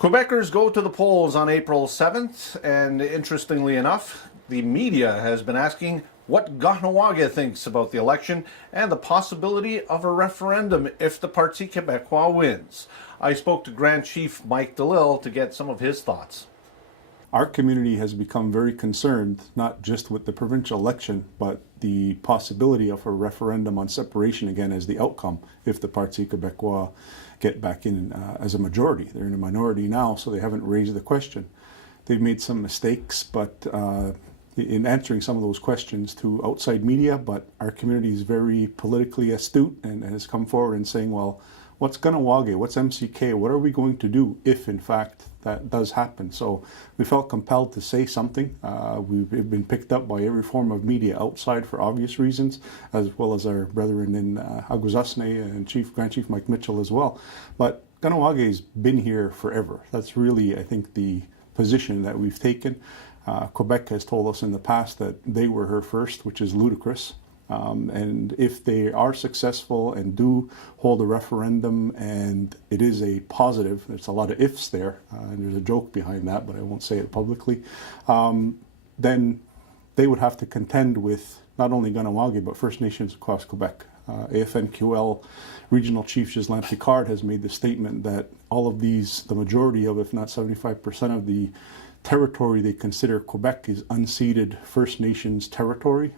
Quebecers go to the polls on April 7th, and interestingly enough, the media has been asking what Kahnawà thinks about the election and the possibility of a referendum if the Parti Quebecois wins. I spoke to Grand Chief Mike Delisle to get some of his thoughts. Our community has become very concerned, not just with the provincial election, but the possibility of a referendum on separation again as the outcome if the Parti Quebecois get back in as a majority. They're in a minority now, so they haven't raised the question. They've made some mistakes, but in answering some of those questions to outside media, but our community is very politically astute and has come forward and saying, well, what's Kahnawà, what's MCK, what are we going to do if in fact that does happen? So we felt compelled to say something. We've been picked up by every form of media outside for obvious reasons, as well as our brethren in Aguzasne and Grand Chief Mike Mitchell as well. But Kahnawà has been here forever. That's really, I think, the position that we've taken. Quebec has told us in the past that they were her first, which is ludicrous. And if they are successful and do hold a referendum and it is a positive, there's a lot of ifs there, and there's a joke behind that, but I won't say it publicly, then they would have to contend with not only Kahnawà, but First Nations across Quebec. AFNQL Regional Chief Ghislain Picard has made the statement that all of these, the majority of, if not 75% of the territory they consider Quebec is unceded First Nations territory,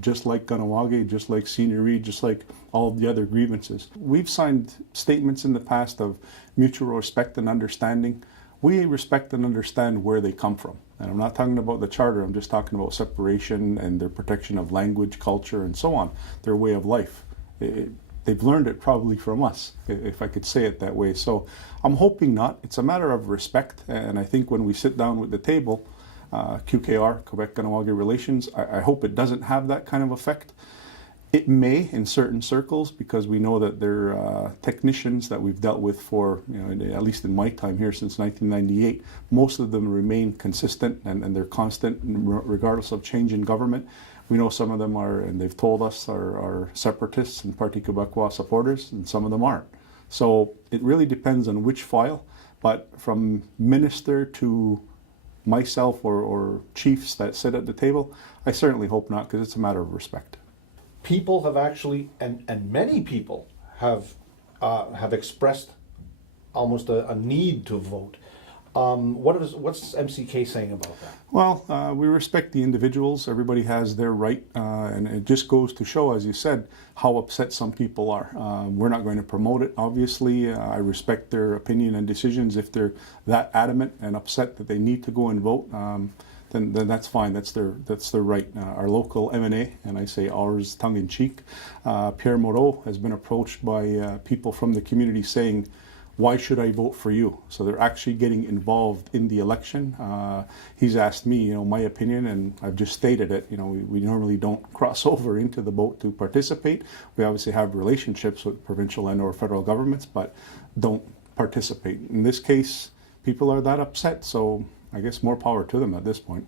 just like Kahnawà, just like Seigneurie, just like all of the other grievances. We've signed statements in the past of mutual respect and understanding. We respect and understand where they come from. And I'm not talking about the charter, I'm just talking about separation and their protection of language, culture, and so on, their way of life. They've learned it probably from us, if I could say it that way. So I'm hoping not. It's a matter of respect, and I think when we sit down with the table, QKR, Quebec-Kahnawà relations, I hope it doesn't have that kind of effect. It may in certain circles, because we know that there are technicians that we've dealt with for, at least in my time here since 1998, most of them remain consistent and they're constant regardless of change in government. We know some of them are, and they've told us, are separatists and Parti Quebecois supporters, and some of them aren't. So it really depends on which file, but from minister to myself or chiefs that sit at the table, I certainly hope not, because it's a matter of respect. People have actually, and many people have expressed almost a need to vote. What's MCK saying about that? Well, we respect the individuals. Everybody has their right, and it just goes to show, as you said, how upset some people are. We're not going to promote it, obviously. I respect their opinion and decisions. If they're that adamant and upset that they need to go and vote, then that's fine. That's their right. Our local MNA, and I say ours tongue-in-cheek, Pierre Moreau, has been approached by people from the community saying, why should I vote for you? So they're actually getting involved in the election. He's asked me, my opinion, and I've just stated it. We normally don't cross over into the vote to participate. We obviously have relationships with provincial and or federal governments, but don't participate. In this case, people are that upset, so I guess more power to them at this point.